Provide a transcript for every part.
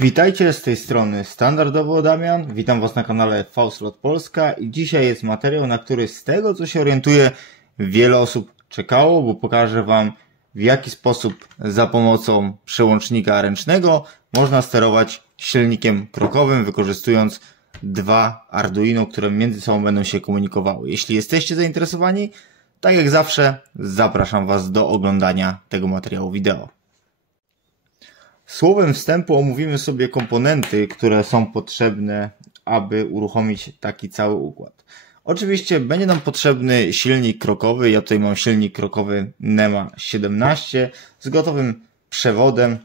Witajcie, z tej strony standardowo Damian, witam Was na kanale VSlot Polska i dzisiaj jest materiał, na który z tego co się orientuję wiele osób czekało, bo pokażę Wam w jaki sposób za pomocą przełącznika ręcznego można sterować silnikiem krokowym, wykorzystując dwa Arduino, które między sobą będą się komunikowały. Jeśli jesteście zainteresowani, tak jak zawsze zapraszam Was do oglądania tego materiału wideo. Słowem wstępu omówimy sobie komponenty, które są potrzebne, aby uruchomić taki cały układ. Oczywiście będzie nam potrzebny silnik krokowy. Ja tutaj mam silnik krokowy NEMA 17 z gotowym przewodem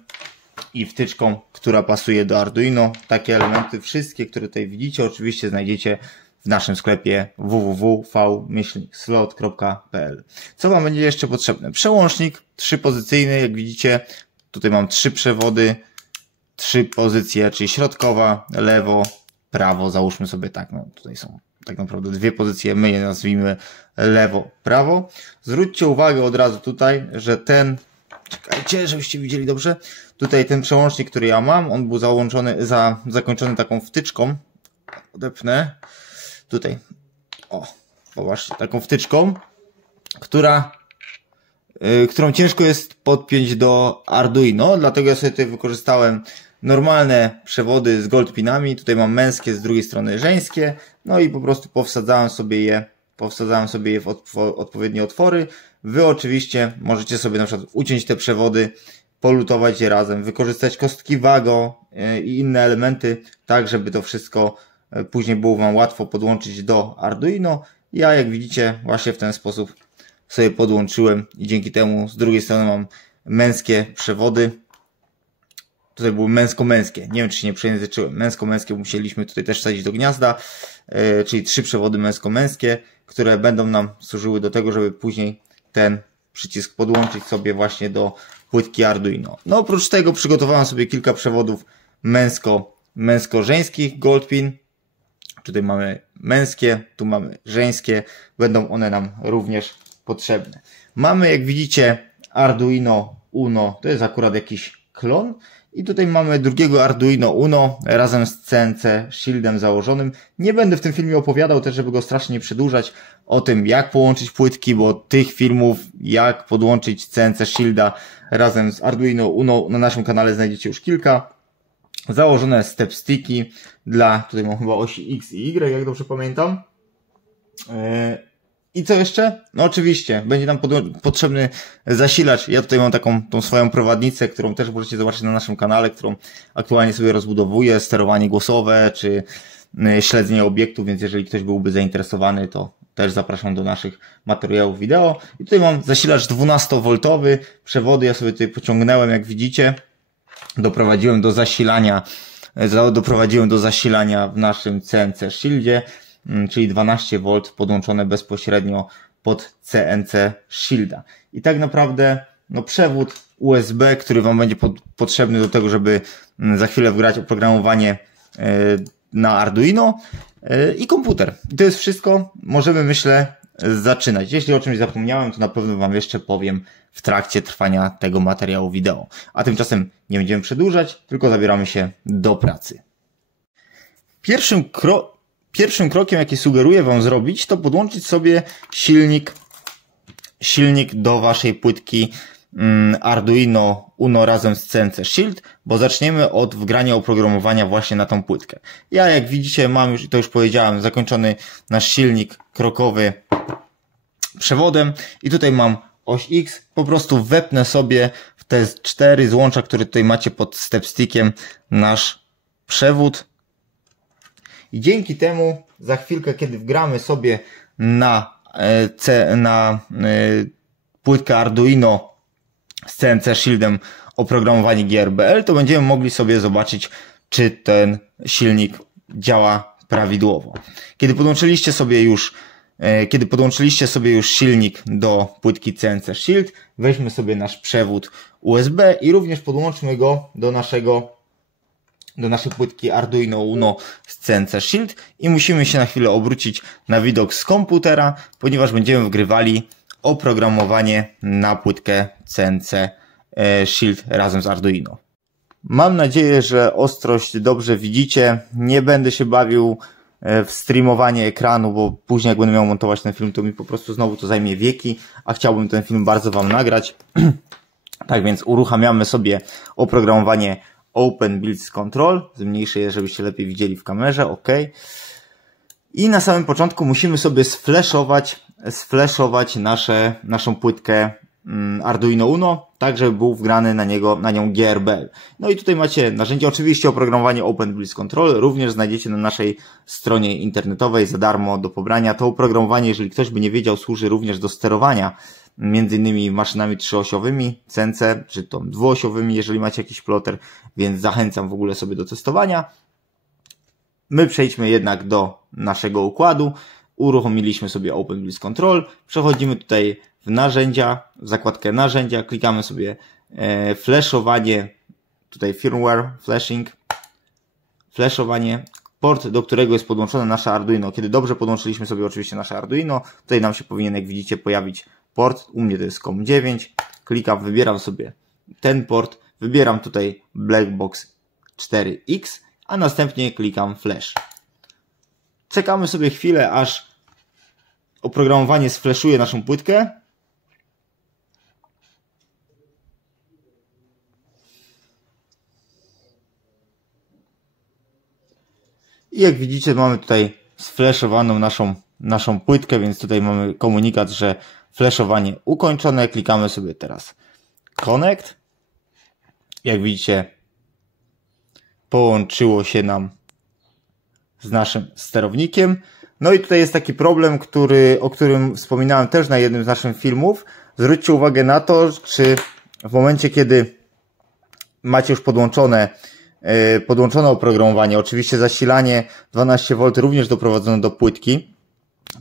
i wtyczką, która pasuje do Arduino. Takie elementy, wszystkie, które tutaj widzicie, oczywiście znajdziecie w naszym sklepie www.v-slot.pl. Co Wam będzie jeszcze potrzebne? Przełącznik trzypozycyjny, jak widzicie. Tutaj mam trzy przewody, trzy pozycje, czyli środkowa, lewo, prawo. Załóżmy sobie tak, no tutaj są tak naprawdę dwie pozycje, my je nazwijmy lewo, prawo. Zwróćcie uwagę od razu tutaj, że czekajcie, żebyście widzieli dobrze, tutaj ten przełącznik, który ja mam, on był zakończony taką wtyczką, odepnę, tutaj, właśnie taką wtyczką, którą ciężko jest podpiąć do Arduino, dlatego ja sobie tutaj wykorzystałem normalne przewody z goldpinami, tutaj mam męskie, z drugiej strony żeńskie, no i po prostu powsadzałem sobie je w odpowiednie otwory. Wy oczywiście możecie sobie na przykład uciąć te przewody, polutować je razem, wykorzystać kostki Wago i inne elementy, tak żeby to wszystko później było Wam łatwo podłączyć do Arduino. Ja, jak widzicie, właśnie w ten sposób sobie podłączyłem i dzięki temu z drugiej strony mam męskie przewody. Tutaj były męsko-męskie. Nie wiem, czy się nie przejęzyczyłem. Męsko-męskie musieliśmy tutaj też wsadzić do gniazda, czyli trzy przewody męsko-męskie, które będą nam służyły do tego, żeby później ten przycisk podłączyć sobie właśnie do płytki Arduino. No oprócz tego przygotowałem sobie kilka przewodów męsko-żeńskich goldpin. Tutaj mamy męskie, tu mamy żeńskie. Będą one nam również potrzebne. Mamy, jak widzicie, Arduino Uno, to jest akurat jakiś klon. I tutaj mamy drugiego Arduino Uno razem z CNC Shieldem założonym. Nie będę w tym filmie opowiadał też, żeby go strasznie nie przedłużać, o tym jak połączyć płytki, bo tych filmów jak podłączyć CNC Shielda razem z Arduino Uno na naszym kanale znajdziecie już kilka. Założone step sticki tutaj mam chyba osi X i Y, jak dobrze pamiętam. I co jeszcze? No oczywiście, będzie nam potrzebny zasilacz. Ja tutaj mam tą swoją prowadnicę, którą też możecie zobaczyć na naszym kanale, którą aktualnie sobie rozbudowuję, sterowanie głosowe, czy śledzenie obiektów, więc jeżeli ktoś byłby zainteresowany, to też zapraszam do naszych materiałów wideo. I tutaj mam zasilacz 12V, przewody ja sobie tutaj pociągnąłem, jak widzicie. Doprowadziłem do zasilania w naszym CNC Shieldzie, czyli 12V podłączone bezpośrednio pod CNC Shielda. I tak naprawdę przewód USB, który Wam będzie potrzebny do tego, żeby za chwilę wgrać oprogramowanie na Arduino i komputer. I to jest wszystko. Możemy, myślę, zaczynać. Jeśli o czymś zapomniałem, to na pewno Wam jeszcze powiem w trakcie trwania tego materiału wideo. A tymczasem nie będziemy przedłużać, tylko zabieramy się do pracy. Pierwszym krokiem, jaki sugeruję Wam zrobić, to podłączyć sobie silnik do Waszej płytki Arduino Uno razem z CNC Shield, bo zaczniemy od wgrania oprogramowania właśnie na tą płytkę. Ja, jak widzicie, mam już, i to już powiedziałem, zakończony nasz silnik krokowy przewodem i tutaj mam oś X, po prostu wepnę sobie w te 4 złącza, które tutaj macie pod stepstickiem, nasz przewód. I dzięki temu za chwilkę, kiedy wgramy sobie na płytkę Arduino z CNC Shieldem oprogramowanie GRBL, to będziemy mogli sobie zobaczyć, czy ten silnik działa prawidłowo. Kiedy podłączyliście sobie już silnik do płytki CNC Shield, weźmy sobie nasz przewód USB i również podłączmy go do naszej płytki Arduino Uno z CNC Shield i musimy się na chwilę obrócić na widok z komputera, ponieważ będziemy wgrywali oprogramowanie na płytkę CNC Shield razem z Arduino. Mam nadzieję, że ostrość dobrze widzicie. Nie będę się bawił w streamowanie ekranu, bo później jak będę miał montować ten film, to mi po prostu znowu to zajmie wieki, a chciałbym ten film bardzo Wam nagrać. Tak więc uruchamiamy sobie oprogramowanie Open Build Control. Zmniejszę je, żebyście lepiej widzieli w kamerze. OK. I na samym początku musimy sobie sflashować naszą płytkę Arduino Uno, tak żeby był wgrany na nią GRBL. No i tutaj macie narzędzie, oczywiście oprogramowanie Open Build Control, również znajdziecie na naszej stronie internetowej za darmo do pobrania. To oprogramowanie, jeżeli ktoś by nie wiedział, służy również do sterowania między innymi maszynami trzyosiowymi, CNC, czy to dwuosiowymi, jeżeli macie jakiś ploter, więc zachęcam w ogóle sobie do testowania. My przejdźmy jednak do naszego układu. Uruchomiliśmy sobie Open Build Control, przechodzimy tutaj w narzędzia, w zakładkę narzędzia, klikamy sobie flashowanie, tutaj firmware, flashowanie, port, do którego jest podłączone nasze Arduino. Kiedy dobrze podłączyliśmy sobie oczywiście nasze Arduino, tutaj nam się powinien, jak widzicie, pojawić port, u mnie to jest COM9, klikam, wybieram sobie ten port, wybieram tutaj Blackbox 4X, a następnie klikam Flash. Czekamy sobie chwilę, aż oprogramowanie sflashuje naszą płytkę. I jak widzicie, mamy tutaj sflashowaną naszą płytkę, więc tutaj mamy komunikat, że flashowanie ukończone. Klikamy sobie teraz Connect. Jak widzicie, połączyło się nam z naszym sterownikiem. No i tutaj jest taki problem, o którym wspominałem też na jednym z naszych filmów. Zwróćcie uwagę na to, czy w momencie, kiedy macie już podłączone oprogramowanie, oczywiście zasilanie 12V również doprowadzone do płytki,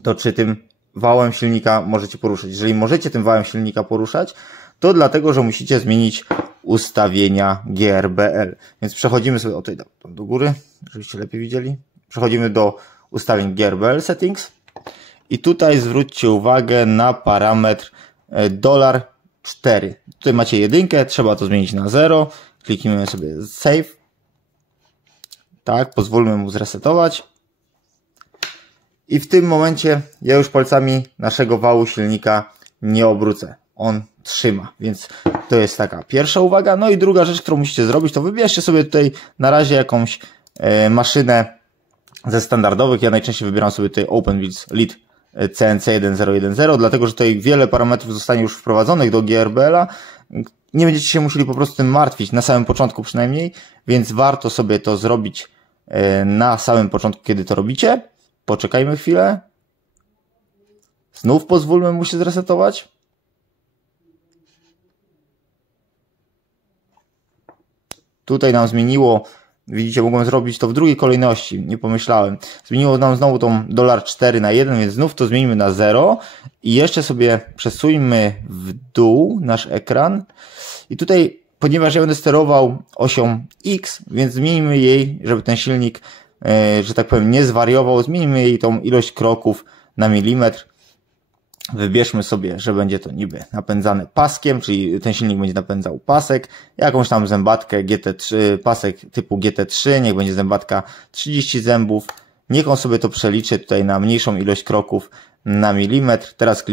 to czy tym wałem silnika możecie poruszać. Jeżeli możecie tym wałem silnika poruszać, to dlatego, że musicie zmienić ustawienia GRBL. Więc przechodzimy sobie tutaj do góry, żebyście lepiej widzieli. Przechodzimy do ustawień GRBL Settings i tutaj zwróćcie uwagę na parametr $4. Tutaj macie jedynkę, trzeba to zmienić na 0. Kliknijmy sobie Save. Tak, pozwólmy mu zresetować. I w tym momencie ja już palcami naszego wału silnika nie obrócę. On trzyma, więc to jest taka pierwsza uwaga. No i druga rzecz, którą musicie zrobić, to wybierzcie sobie tutaj na razie jakąś maszynę ze standardowych. Ja najczęściej wybieram sobie tutaj Open Build Lead CNC1010, dlatego że tutaj wiele parametrów zostanie już wprowadzonych do GRBL-a. Nie będziecie się musieli po prostu tym martwić, na samym początku przynajmniej, więc warto sobie to zrobić na samym początku, kiedy to robicie. Poczekajmy chwilę. Znów pozwólmy mu się zresetować. Tutaj nam zmieniło, widzicie, mogłem zrobić to w drugiej kolejności, nie pomyślałem. Zmieniło nam znowu tą $4 na 1, więc znów to zmienimy na 0. I jeszcze sobie przesuńmy w dół nasz ekran. I tutaj, ponieważ ja będę sterował osią X, więc zmienimy jej, żeby ten silnik, że tak powiem, nie zwariował, zmienimy jej tą ilość kroków na milimetr. Wybierzmy sobie, że będzie to niby napędzane paskiem, czyli ten silnik będzie napędzał pasek, jakąś tam zębatkę GT3, pasek typu GT3, niech będzie zębatka 30 zębów. Niech on sobie to przeliczy tutaj na mniejszą ilość kroków na milimetr. Teraz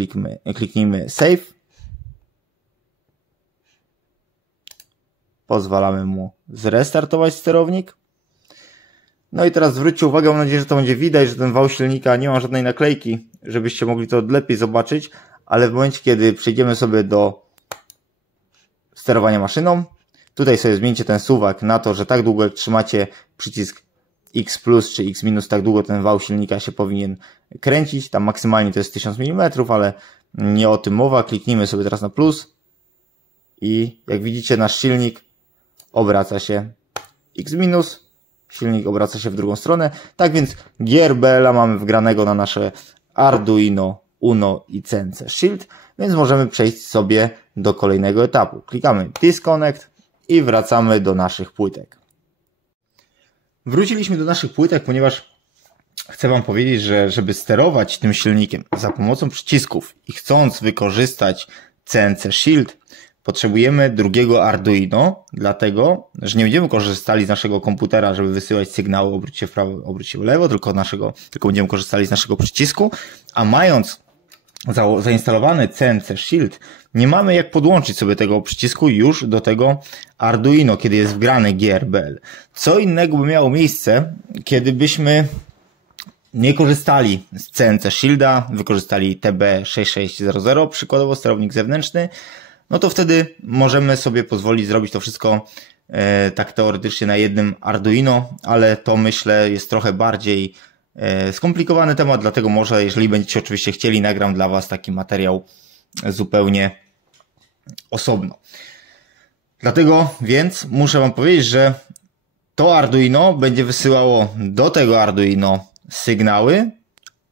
kliknijmy Save. Pozwalamy mu zrestartować sterownik. No i teraz zwróćcie uwagę, mam nadzieję, że to będzie widać, że ten wał silnika nie ma żadnej naklejki, żebyście mogli to lepiej zobaczyć, ale w momencie, kiedy przejdziemy sobie do sterowania maszyną, tutaj sobie zmieńcie ten suwak na to, że tak długo jak trzymacie przycisk X plus czy X minus, tak długo ten wał silnika się powinien kręcić. Tam maksymalnie to jest 1000 mm, ale nie o tym mowa. Kliknijmy sobie teraz na plus i jak widzicie, nasz silnik obraca się X minus. Silnik obraca się w drugą stronę. Tak więc GRBL-a mamy wgranego na nasze Arduino Uno i CNC Shield, więc możemy przejść sobie do kolejnego etapu. Klikamy Disconnect i wracamy do naszych płytek. Wróciliśmy do naszych płytek, ponieważ chcę Wam powiedzieć, że żeby sterować tym silnikiem za pomocą przycisków i chcąc wykorzystać CNC Shield, potrzebujemy drugiego Arduino, dlatego, że nie będziemy korzystali z naszego komputera, żeby wysyłać sygnały, obróć się w prawo, obróć się w lewo, tylko będziemy korzystali z naszego przycisku, a mając zainstalowany CNC Shield, nie mamy jak podłączyć sobie tego przycisku już do tego Arduino, kiedy jest wgrane GRBL. Co innego by miało miejsce, kiedy byśmy nie korzystali z CNC Shielda, wykorzystali TB6600, przykładowo sterownik zewnętrzny, no to wtedy możemy sobie pozwolić zrobić to wszystko tak teoretycznie na jednym Arduino, ale to myślę jest trochę bardziej skomplikowany temat, dlatego może, jeżeli będziecie oczywiście chcieli, nagram dla Was taki materiał zupełnie osobno. Dlatego więc muszę Wam powiedzieć, że to Arduino będzie wysyłało do tego Arduino sygnały,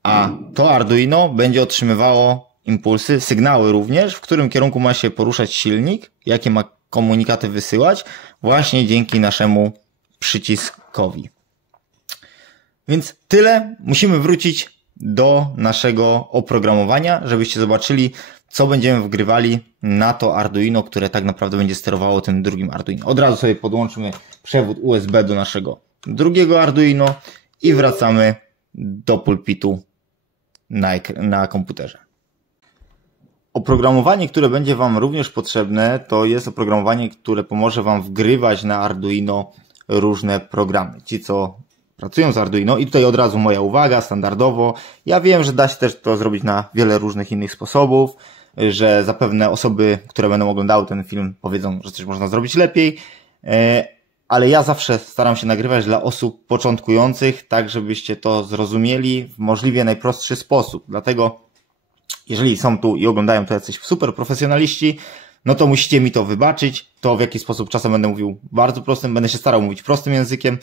a to Arduino będzie otrzymywało impulsy, sygnały również, w którym kierunku ma się poruszać silnik, jakie ma komunikaty wysyłać, właśnie dzięki naszemu przyciskowi. Więc tyle. Musimy wrócić do naszego oprogramowania, żebyście zobaczyli, co będziemy wgrywali na to Arduino, które tak naprawdę będzie sterowało tym drugim Arduino. Od razu sobie podłączymy przewód USB do naszego drugiego Arduino i wracamy do pulpitu na komputerze. Oprogramowanie, które będzie Wam również potrzebne, to jest oprogramowanie, które pomoże Wam wgrywać na Arduino różne programy. Ci, co pracują z Arduino, i tutaj od razu moja uwaga, standardowo. Ja wiem, że da się też to zrobić na wiele różnych innych sposobów, że zapewne osoby, które będą oglądały ten film, powiedzą, że coś można zrobić lepiej, ale ja zawsze staram się nagrywać dla osób początkujących, tak żebyście to zrozumieli w możliwie najprostszy sposób. Dlatego, jeżeli są tu i oglądają to jacyś super profesjonaliści, no to musicie mi to wybaczyć. To w jaki sposób czasem będę mówił bardzo prostym, będę się starał mówić prostym językiem,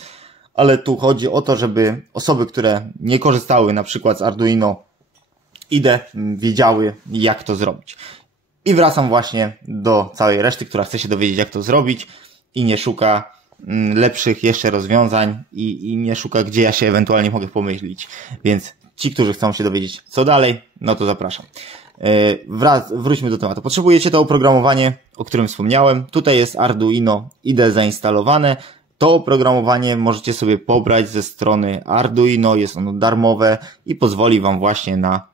ale tu chodzi o to, żeby osoby, które nie korzystały na przykład z Arduino IDE, wiedziały, jak to zrobić. I wracam właśnie do całej reszty, która chce się dowiedzieć, jak to zrobić i nie szuka lepszych jeszcze rozwiązań i nie szuka, gdzie ja się ewentualnie mogę pomylić. Więc ci, którzy chcą się dowiedzieć, co dalej, no to zapraszam. Wróćmy do tematu. Potrzebujecie to oprogramowanie, o którym wspomniałem. Tutaj jest Arduino IDE zainstalowane. To oprogramowanie możecie sobie pobrać ze strony Arduino, jest ono darmowe i pozwoli Wam właśnie na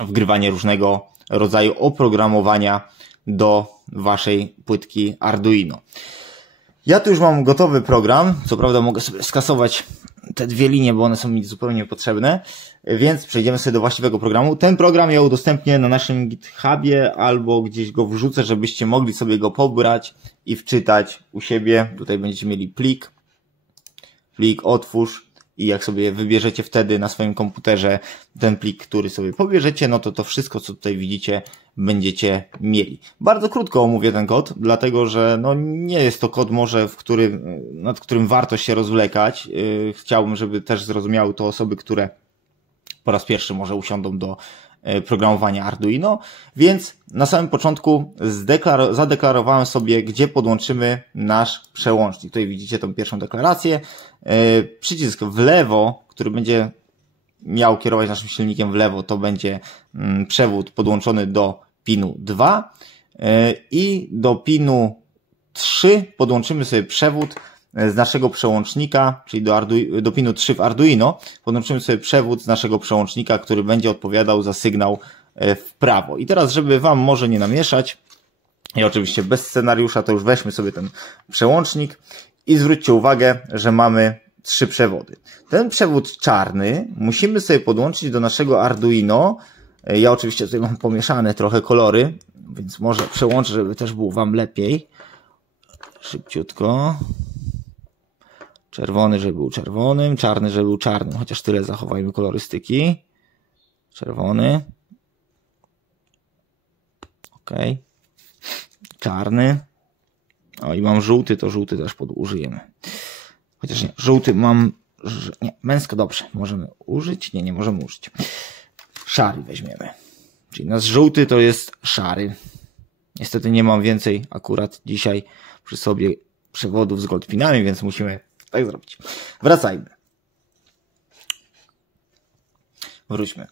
wgrywanie różnego rodzaju oprogramowania do Waszej płytki Arduino. Ja tu już mam gotowy program, co prawda mogę sobie skasować te dwie linie, bo one są mi zupełnie niepotrzebne, więc przejdziemy sobie do właściwego programu. Ten program ja udostępnię na naszym GitHubie albo gdzieś go wrzucę, żebyście mogli sobie go pobrać i wczytać u siebie. Tutaj będziecie mieli plik, otwórz i jak sobie wybierzecie wtedy na swoim komputerze ten plik, który sobie pobierzecie, no to wszystko, co tutaj widzicie, będziecie mieli. Bardzo krótko omówię ten kod, dlatego że no nie jest to kod może, nad którym warto się rozwlekać. Chciałbym, żeby też zrozumiały to osoby, które po raz pierwszy może usiądą do programowania Arduino, więc na samym początku zadeklarowałem sobie, gdzie podłączymy nasz przełącznik. Tutaj widzicie tą pierwszą deklarację. Przycisk w lewo, który będzie miał kierować naszym silnikiem w lewo, to będzie przewód podłączony do pinu 2 i do pinu 3 podłączymy sobie przewód z naszego przełącznika, czyli do pinu 3 w Arduino, podłączymy sobie przewód z naszego przełącznika, który będzie odpowiadał za sygnał w prawo. I teraz, żeby Wam może nie namieszać, i oczywiście bez scenariusza, to już weźmy sobie ten przełącznik i zwróćcie uwagę, że mamy 3 przewody. Ten przewód czarny musimy sobie podłączyć do naszego Arduino. Ja oczywiście tutaj mam pomieszane trochę kolory, więc może przełączę, żeby też było Wam lepiej. Szybciutko. Czerwony, żeby był czerwonym, czarny, żeby był czarnym, chociaż tyle zachowajmy kolorystyki. Czerwony. Ok. Czarny. O, i mam żółty, to żółty też użyjemy. Chociaż nie, żółty mam... Nie, męsko, dobrze. Możemy użyć? Nie możemy użyć. Szary weźmiemy. Czyli nasz żółty to jest szary. Niestety nie mam więcej akurat dzisiaj przy sobie przewodów z goldpinami, więc musimy tak zrobić. Wracajmy. Wróćmy.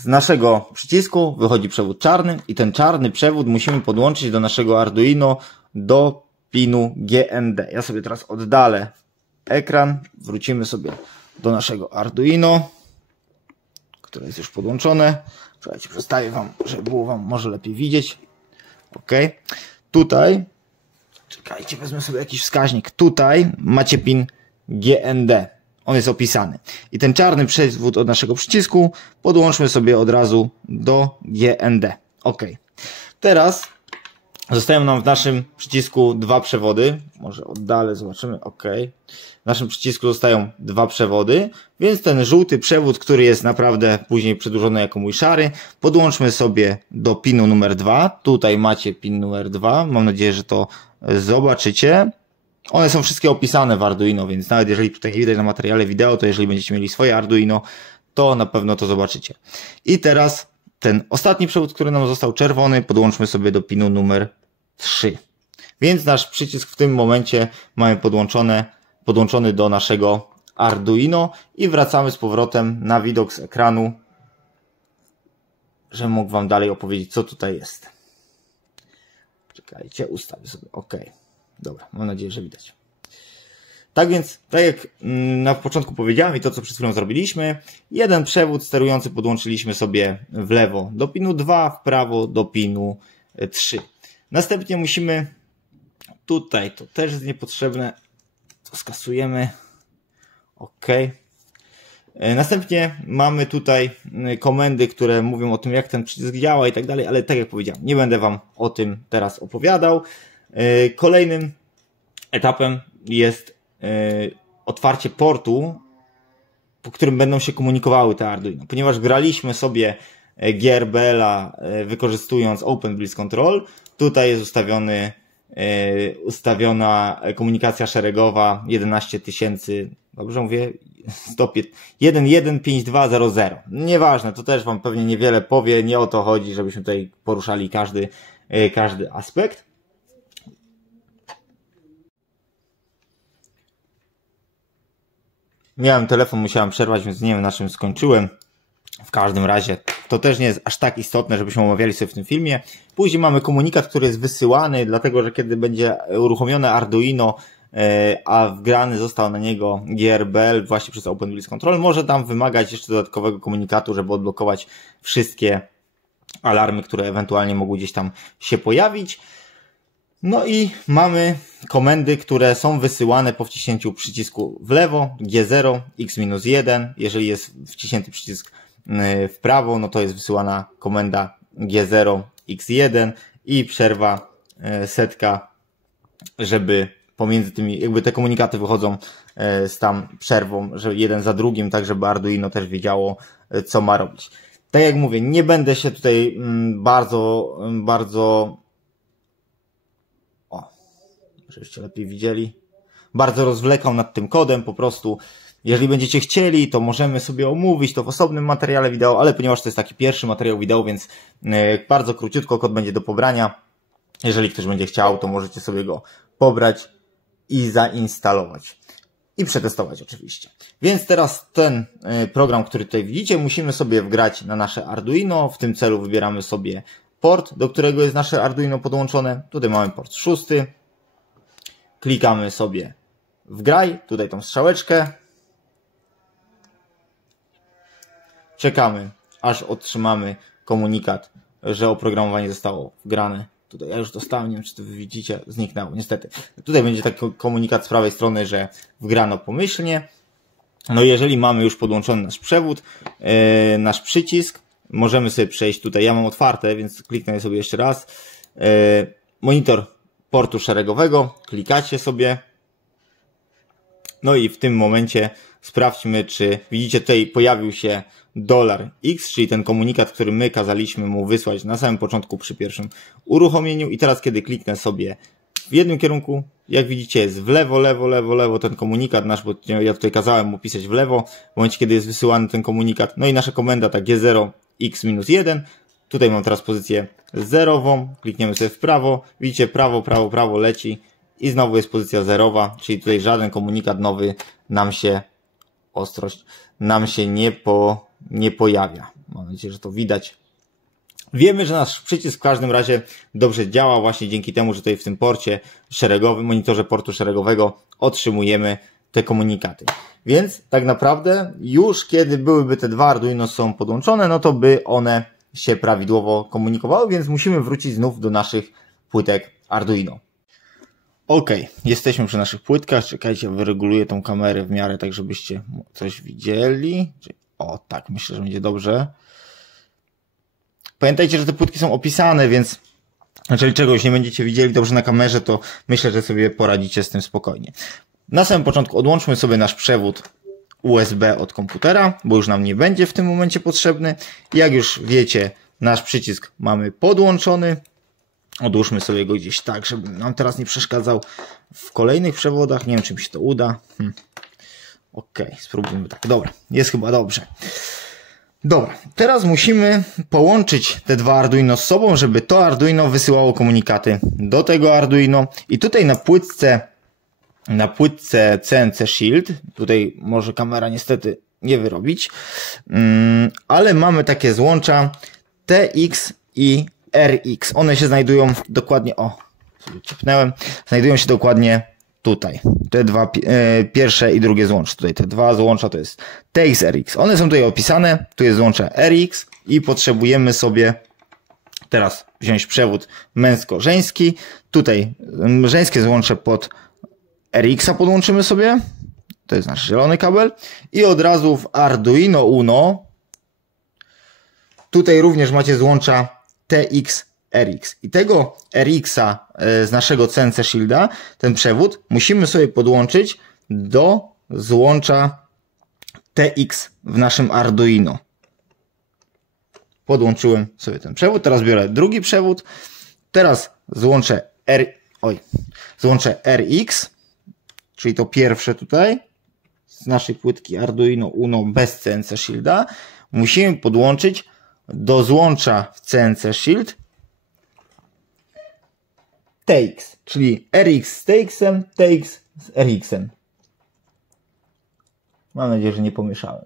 z naszego przycisku wychodzi przewód czarny i ten czarny przewód musimy podłączyć do naszego Arduino do pinu GND. Ja sobie teraz oddalę ekran, wrócimy sobie do naszego Arduino, które jest już podłączone. Słuchajcie, przedstawię Wam, żeby było Wam może lepiej widzieć. OK. Tutaj, czekajcie, wezmę sobie jakiś wskaźnik. Tutaj macie pin GND. On jest opisany. I ten czarny przewód od naszego przycisku podłączmy sobie od razu do GND. OK. Teraz zostają nam w naszym przycisku dwa przewody. Może oddalę, zobaczymy. OK. W naszym przycisku zostają dwa przewody, więc ten żółty przewód, który jest naprawdę później przedłużony jako mój szary, podłączmy sobie do pinu numer 2. Tutaj macie pin numer 2. Mam nadzieję, że to zobaczycie. One są wszystkie opisane w Arduino, więc nawet jeżeli tutaj nie widać na materiale wideo, to jeżeli będziecie mieli swoje Arduino, to na pewno to zobaczycie. I teraz ten ostatni przewód, który nam został czerwony, podłączmy sobie do pinu numer 3. Więc nasz przycisk w tym momencie mamy podłączony do naszego Arduino i wracamy z powrotem na widok z ekranu, żebym mógł Wam dalej opowiedzieć, co tutaj jest. Czekajcie, ustawię sobie. OK. Dobra, mam nadzieję, że widać. Tak więc, tak jak na początku powiedziałem i to, co przed chwilą zrobiliśmy, jeden przewód sterujący podłączyliśmy sobie w lewo do pinu 2, w prawo do pinu 3. Następnie musimy tutaj, to też jest niepotrzebne, to skasujemy. OK. Następnie mamy tutaj komendy, które mówią o tym, jak ten przycisk działa i tak dalej, ale tak jak powiedziałem, nie będę Wam o tym teraz opowiadał. Kolejnym etapem jest otwarcie portu, po którym będą się komunikowały te Arduino. Ponieważ graliśmy sobie GRBL-a wykorzystując OpenBliss Control, tutaj jest ustawiona komunikacja szeregowa 11 000, dobrze mówię? 115200. Nieważne, to też Wam pewnie niewiele powie, nie o to chodzi, żebyśmy tutaj poruszali każdy aspekt. Miałem telefon, musiałem przerwać, więc nie wiem, na czym skończyłem. W każdym razie to też nie jest aż tak istotne, żebyśmy omawiali sobie w tym filmie. Później mamy komunikat, który jest wysyłany, dlatego że kiedy będzie uruchomione Arduino, a wgrany został na niego GRBL właśnie przez OpenBliss Control, może tam wymagać jeszcze dodatkowego komunikatu, żeby odblokować wszystkie alarmy, które ewentualnie mogły gdzieś tam się pojawić. No i mamy komendy, które są wysyłane po wciśnięciu przycisku w lewo, G0, X-1. Jeżeli jest wciśnięty przycisk w prawo, no to jest wysyłana komenda G0, X1 i przerwa setka, żeby pomiędzy tymi, jakby te komunikaty wychodzą z tam przerwą, że jeden za drugim, tak żeby Arduino też wiedziało, co ma robić. Tak jak mówię, nie będę się tutaj żebyście lepiej widzieli, bardzo rozwlekał nad tym kodem, po prostu jeżeli będziecie chcieli, to możemy sobie omówić to w osobnym materiale wideo, ale ponieważ to jest taki pierwszy materiał wideo, więc bardzo króciutko kod będzie do pobrania. Jeżeli ktoś będzie chciał, to możecie sobie go pobrać i zainstalować. I przetestować oczywiście. Więc teraz ten program, który tutaj widzicie, musimy sobie wgrać na nasze Arduino. W tym celu wybieramy sobie port, do którego jest nasze Arduino podłączone. Tutaj mamy port 6. Klikamy sobie wgraj, tutaj tą strzałeczkę. Czekamy, aż otrzymamy komunikat, że oprogramowanie zostało wgrane. Tutaj ja już dostałem, nie wiem czy to wy widzicie, zniknęło, niestety. Tutaj będzie taki komunikat z prawej strony, że wgrano pomyślnie. No i jeżeli mamy już podłączony nasz przewód, nasz przycisk, możemy sobie przejść tutaj, ja mam otwarte, więc kliknę sobie jeszcze raz. Monitor portu szeregowego, klikacie sobie. No i w tym momencie sprawdźmy, czy widzicie, tutaj pojawił się $X, czyli ten komunikat, który my kazaliśmy mu wysłać na samym początku przy pierwszym uruchomieniu. I teraz kiedy kliknę sobie w jednym kierunku, jak widzicie jest w lewo, lewo ten komunikat nasz, bo ja tutaj kazałem mu pisać w lewo, w momencie kiedy jest wysyłany ten komunikat. No i nasza komenda ta G0 X-1, tutaj mam teraz pozycję zerową, klikniemy sobie w prawo, widzicie prawo leci i znowu jest pozycja zerowa, czyli tutaj żaden komunikat nowy nam się nie pojawia. Mam nadzieję, że to widać. Wiemy, że nasz przycisk w każdym razie dobrze działa właśnie dzięki temu, że tutaj w tym porcie szeregowym, monitorze portu szeregowego otrzymujemy te komunikaty. Więc tak naprawdę już kiedy byłyby te dwa Arduino ze sobą podłączone, no to by one się prawidłowo komunikowały, więc musimy wrócić znów do naszych płytek Arduino. Ok, jesteśmy przy naszych płytkach. Czekajcie, wyreguluję tą kamerę w miarę tak, żebyście coś widzieli. O tak, myślę, że będzie dobrze. Pamiętajcie, że te płytki są opisane, więc jeżeli czegoś nie będziecie widzieli dobrze na kamerze, to myślę, że sobie poradzicie z tym spokojnie. Na samym początku odłączmy sobie nasz przewód USB od komputera, bo już nam nie będzie w tym momencie potrzebny. Jak już wiecie, nasz przycisk mamy podłączony. Odłóżmy sobie go gdzieś tak, żeby nam teraz nie przeszkadzał w kolejnych przewodach. Nie wiem, czy mi się to uda. Ok, spróbujmy tak. Dobra, jest chyba dobrze. Dobra, teraz musimy połączyć te dwa Arduino z sobą, żeby to Arduino wysyłało komunikaty do tego Arduino. I tutaj na płytce CNC Shield, tutaj może kamera niestety nie wyrobić, ale mamy takie złącza TX i RX. One się znajdują dokładnie, o, sobie ciepnąłem, znajdują się dokładnie tutaj. Te dwa pierwsze i drugie złącze. Tutaj te dwa złącza to jest TX, RX. One są tutaj opisane. Tu jest złącze RX i potrzebujemy sobie teraz wziąć przewód męsko-żeński. Tutaj żeńskie złącze pod RX-a podłączymy sobie. To jest nasz zielony kabel. I od razu w Arduino Uno tutaj również macie złącza TX, RX. I tego RX-a z naszego CNC Shielda, ten przewód, musimy sobie podłączyć do złącza TX w naszym Arduino. Podłączyłem sobie ten przewód. Teraz biorę drugi przewód. Teraz złączę RX, czyli to pierwsze tutaj z naszej płytki Arduino Uno bez CNC Shielda. Musimy podłączyć do złącza w CNC Shield TX, czyli RX z TX-em, TX z RX-em. Mam nadzieję, że nie pomieszałem.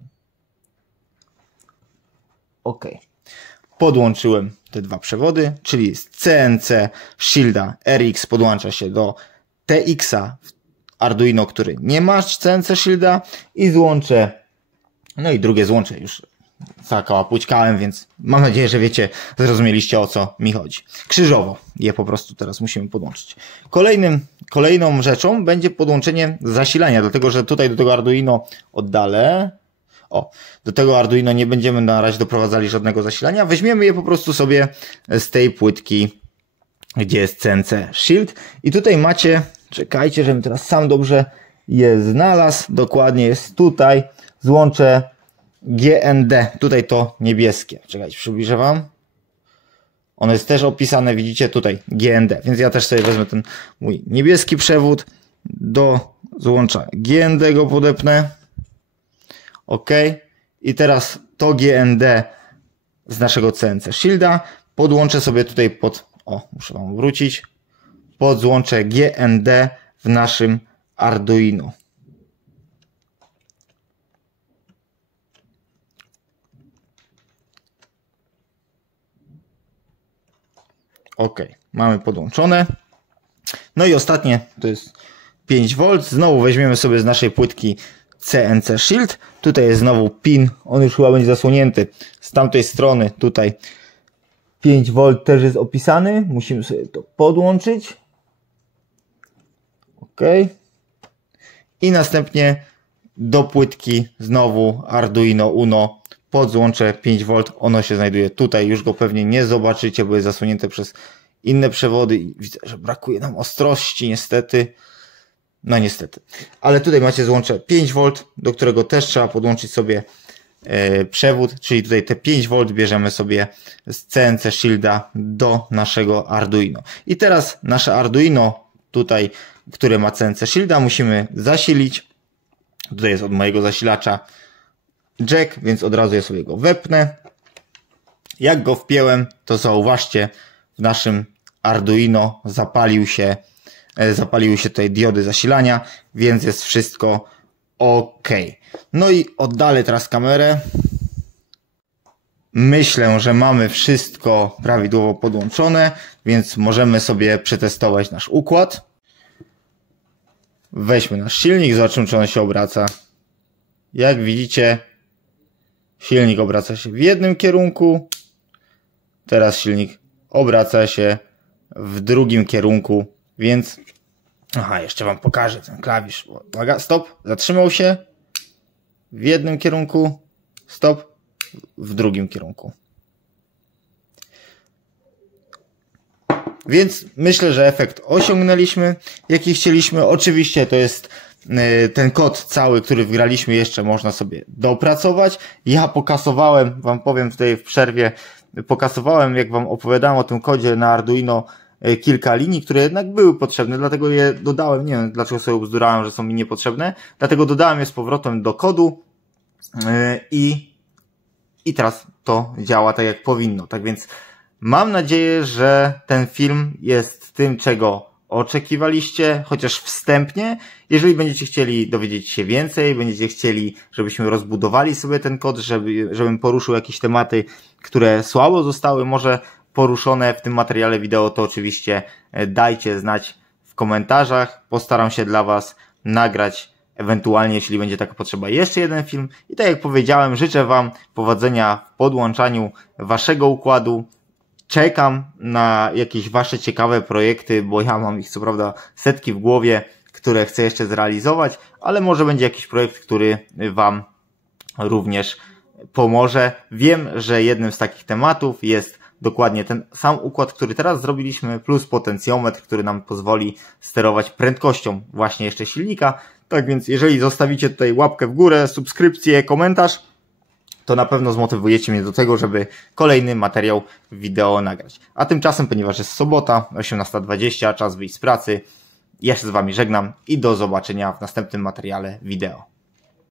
Ok. Podłączyłem te dwa przewody, czyli z CNC Shielda RX podłącza się do TX-a Arduino, który nie ma CNC Shielda i złącze, no i drugie złącze już zakałapućkałem, więc mam nadzieję, że wiecie, zrozumieliście, o co mi chodzi. Krzyżowo je po prostu teraz musimy podłączyć. Kolejną rzeczą będzie podłączenie zasilania, dlatego że tutaj do tego Arduino oddalę. Do tego Arduino nie będziemy na razie doprowadzali żadnego zasilania. Weźmiemy je po prostu sobie z tej płytki, gdzie jest CNC Shield. I tutaj macie, czekajcie, żebym teraz sam dobrze je znalazł. Dokładnie jest tutaj złącze GND. Tutaj to niebieskie. Czekajcie, przybliżę wam. Ono jest też opisane, widzicie tutaj GND. Więc ja też sobie wezmę ten mój niebieski przewód. Do złącza GND go podepnę. OK. I teraz to GND z naszego CNC Shielda podłączę sobie tutaj muszę wam wrócić, pod złącze GND w naszym Arduino. OK, mamy podłączone. No i ostatnie to jest 5V. Znowu weźmiemy sobie z naszej płytki CNC Shield. Tutaj jest znowu pin, on już chyba będzie zasłonięty z tamtej strony. Tutaj 5V też jest opisany. Musimy sobie to podłączyć. OK. I następnie do płytki znowu Arduino Uno podzłączę 5V. Ono się znajduje tutaj. Już go pewnie nie zobaczycie, bo jest zasłonięte przez inne przewody. I widzę, że brakuje nam ostrości niestety. No niestety. Ale tutaj macie złącze 5V, do którego też trzeba podłączyć sobie przewód, czyli tutaj te 5V bierzemy sobie z CNC Shielda do naszego Arduino. I teraz nasze Arduino tutaj, które ma CNC Shielda, musimy zasilić. Tutaj jest od mojego zasilacza jack, więc od razu ja sobie go wepnę. Jak go wpięłem, to zauważcie, w naszym Arduino zapaliły się tutaj diody zasilania, więc jest wszystko OK. No i oddalę teraz kamerę. myślę, że mamy wszystko prawidłowo podłączone, więc możemy sobie przetestować nasz układ. Weźmy nasz silnik, zobaczymy, czy on się obraca. Jak widzicie, silnik obraca się w jednym kierunku. Teraz silnik obraca się w drugim kierunku, więc... Aha, jeszcze wam pokażę ten klawisz. Uwaga, stop, zatrzymał się w jednym kierunku, stop, w drugim kierunku. Więc myślę, że efekt osiągnęliśmy, jaki chcieliśmy. Oczywiście to jest ten kod cały, który wgraliśmy, jeszcze można sobie dopracować. Ja pokasowałem, wam powiem tutaj w przerwie, pokasowałem, jak wam opowiadałem o tym kodzie na Arduino, kilka linii, które jednak były potrzebne, dlatego je dodałem. Nie wiem, dlaczego sobie ubzdurałem, że są mi niepotrzebne, dlatego dodałem je z powrotem do kodu i teraz to działa tak, jak powinno. Tak więc mam nadzieję, że ten film jest tym, czego oczekiwaliście, chociaż wstępnie. Jeżeli będziecie chcieli dowiedzieć się więcej, będziecie chcieli, żebyśmy rozbudowali sobie ten kod, żebym poruszył jakieś tematy, które słabo zostały może poruszone w tym materiale wideo, to oczywiście dajcie znać w komentarzach. Postaram się dla was nagrać, ewentualnie, jeśli będzie taka potrzeba, jeszcze jeden film. I tak jak powiedziałem, życzę wam powodzenia w podłączaniu waszego układu. Czekam na jakieś wasze ciekawe projekty, bo ja mam ich co prawda setki w głowie, które chcę jeszcze zrealizować, ale może będzie jakiś projekt, który wam również pomoże. Wiem, że jednym z takich tematów jest dokładnie ten sam układ, który teraz zrobiliśmy, plus potencjometr, który nam pozwoli sterować prędkością właśnie jeszcze silnika. Tak więc jeżeli zostawicie tutaj łapkę w górę, subskrypcję, komentarz, to na pewno zmotywujecie mnie do tego, żeby kolejny materiał wideo nagrać. A tymczasem, ponieważ jest sobota, 18:20, czas wyjść z pracy, ja się z wami żegnam i do zobaczenia w następnym materiale wideo.